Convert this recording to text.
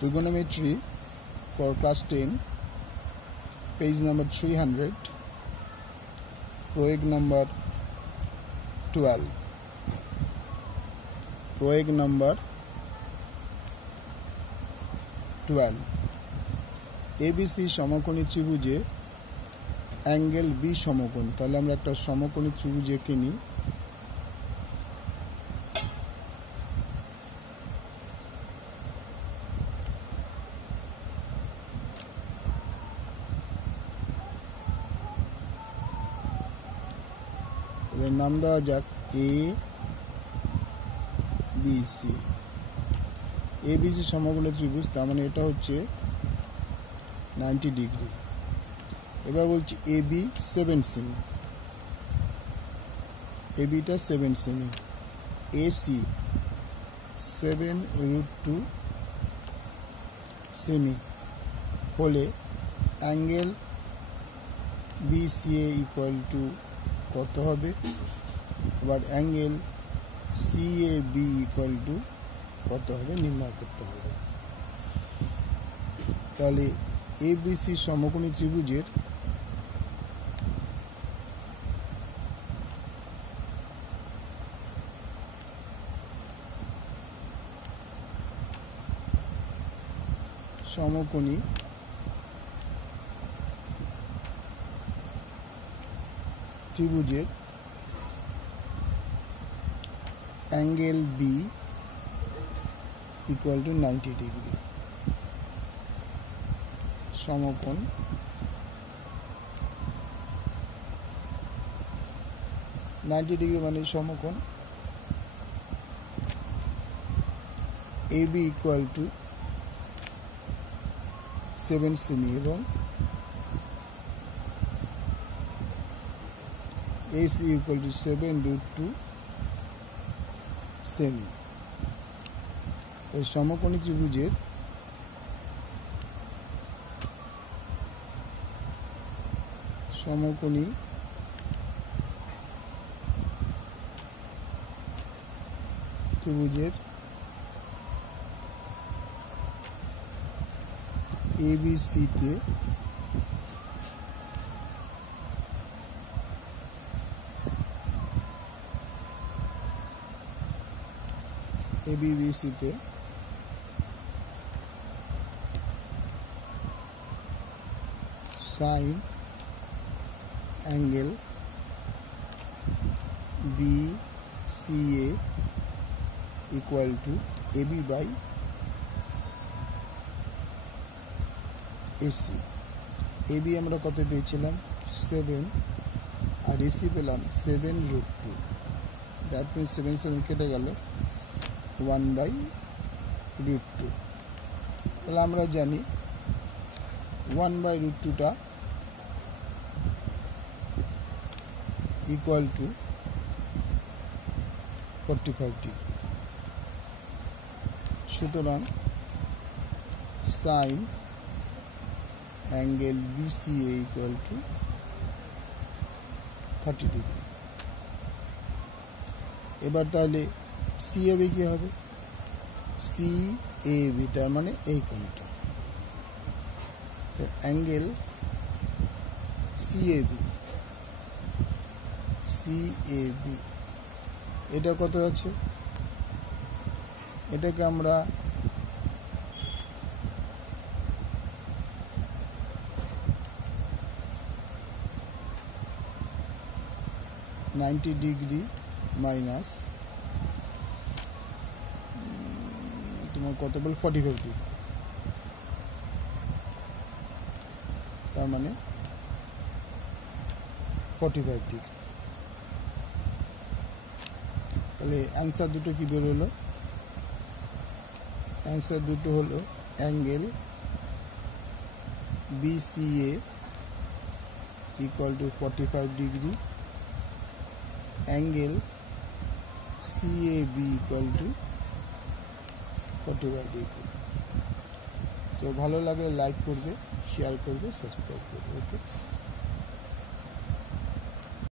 Trigonometry for class 10, page number 300, proeg number 12. Proeg number 12. ABC সমকোণী ত্রিভুজে angle B সমকোণী। তাহলে আমরা একটা সমকোণী ত্রিভুজ এঁকে নিই। এর নাম দেওয়া যাক এ বি সি। এবিসি সমকোণী ত্রিভুজ, তার মানে এটা হচ্ছে 90 ডিগ্রি। এবার বলছি এবি 7 সেমি, এবিটা 7 সেমি, এসি 7√2 সেমি হলে অ্যাঙ্গেল বিসিএ ইকুয়াল টু কত হবে? আবার অ্যাঙ্গেল সিএবি ইকুয়াল টু কত হবে নির্ণয় করতে হবে। তাহলে এবিসি সমকোণী ত্রিভুজের সমকোণী ত্রিভুজের angle B equal to 90 degree. সমকোণ ডিগ্রি মানে সমকোণ এবি ইকুয়াল টু 7 সেমি এবং AC equal to 7√2 সেমি। এই সমকোণী ত্রিভুজের সমকোণী ত্রিভুজের এবিসিতে এবিসিতে sine angle BCA equal to AB by AC. AB আমরা কত পেয়েছিলাম? 7, আর এসি পেলাম 7√2। দ্যাট মিনস 7 কেটে গেল 1/√2। তাহলে আমরা জানি 1/√2টা ইকুয়াল টু 45 ডিগ্রি। সুতরাং sign angle BCA equal two 30 degree. এবার তাহলে সিএবি কি হবে? সিএবি তার মানে এই কোণটা, অ্যাঙ্গেল সিএবি এটা কত আছে? এটাকে আমরা ডিগ্রি মাইনাস তোমার কত বল 45 ডিগ্রি, তার মানে 45 ডিগ্রি। তাহলে অ্যান্সার দুটো কি বেরোলো? অ্যান্সার দুটো হলো angle BCA equal two 45 degree, angle CAB equal to 45 degree. তো ভালো লাগলে লাইক করবে, শেয়ার করবে, সাবস্ক্রাইব করবে। ওকে।